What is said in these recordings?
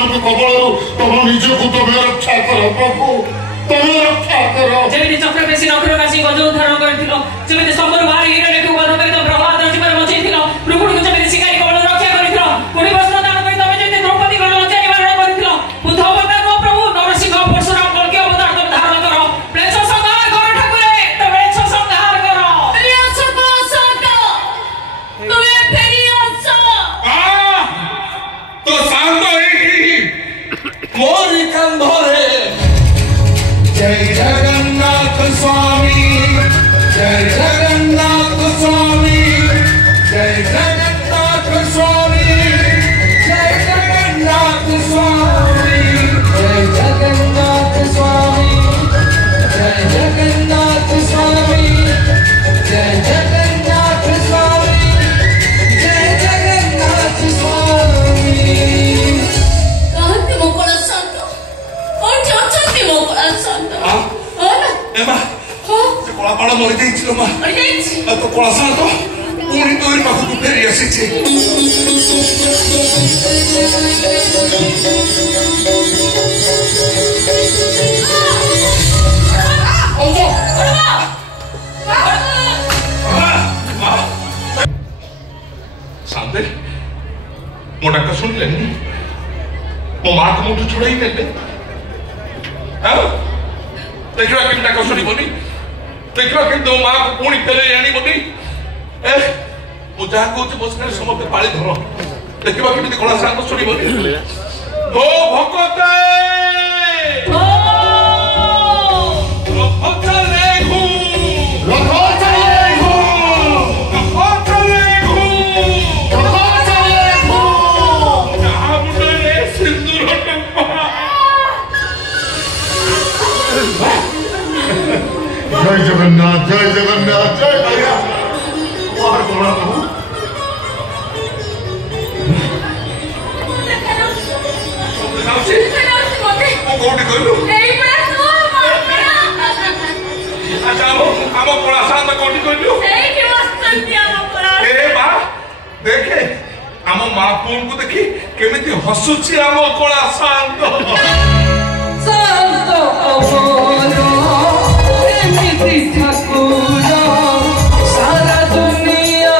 मान कबल तुम निजक तुम रक्षा कर प्रभु तुम रक्षा कर जेमिति चक्रपेशी नखरकाशी गज उद्धारण गरिथिलो जेमिति सम्बर बाहर हिरण्यको वध गरि त प्रहलादर जीवन बचाइथिलो रुकुडको जेमिति सिकाई कबल रक्षा गरिथिलो पुणी वस्त्र दान गरि तमे जेमिति द्रौपदी गण लज्जा निवारण गरिथिलो बुद्ध अवतार हो प्रभु नरसिंह परशुराम कल्कि अवतार तुम धारण करो प्लेश संहार करो ठाकुरे तुम प्लेश संहार करो प्लेश को सट तुमे फेरी आछो तो शांत होई मोरी कंधरे जय जगन्नाथ स्वामी जय जगन्नाथ स्वामी जय जगन्नाथ स्वामी जय जगन्नाथ स्वामी जय जगन्नाथ स्वामी जय जगन्नाथ स्वामी जय जगन्नाथ स्वामी जय जगन्नाथ स्वामी कहते मोकला संत और चचती मोकला संत एमा से कोला पाड़ा मरि जाइछिलो मा मरि जाइछि तो कोला सा तो पुणी तोरी पाखु फेरी आसीछि शांति मो डाक सुनिले मो माँ को मुठू छुड़ाई नेले देखा कि डाक शुणबनी देखा कि तो माँ को पुणी फेरे आनी मु जहाँ कह मो साथ समस्त पाली धर देखा कि कला साथ शुणबनी ओ भगते जय जगन्नाथ जय जगन्नाथ जय भैया बाहर बोला प्रभु कोटी कहलु अच्छा हम कोला साथ कोटी कहलु ए बा देखे हम माँ पुन को देखी केमिति हसुची हम कोला शांत संत अमर ठाकुर सारा दुनिया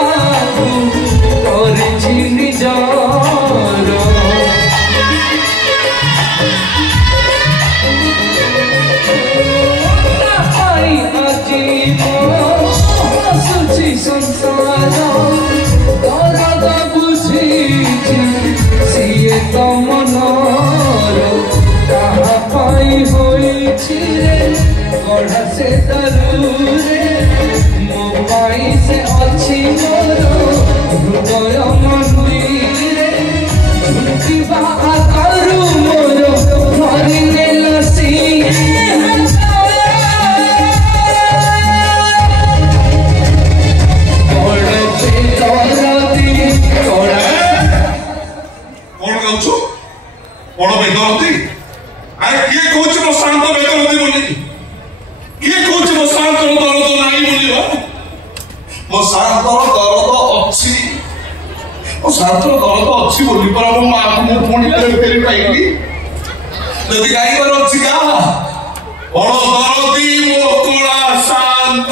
करछि निजार ताई अजीब हसुछि संसार दर्द बुझिछि सिए तो मनर ताहा पाई होइछि रे गढ़ा से तरुरे मो पाई से अच्छी मोर हृदय मंदिरे झुकिबा आकारू मोर धरिने लसी कौन गाउछु बड़ बेदरती अरे किए कहछ मो शांत बेदरती बोली किए कहछ मो शांत दर्द नाही बोली मो शांत दर्द अछि मो शांत दर्द अछि बोली पर मो मां को मो पुणी फेरी पाइली जदि गाई कर अछि का बड़ दरदी मो कोला शांत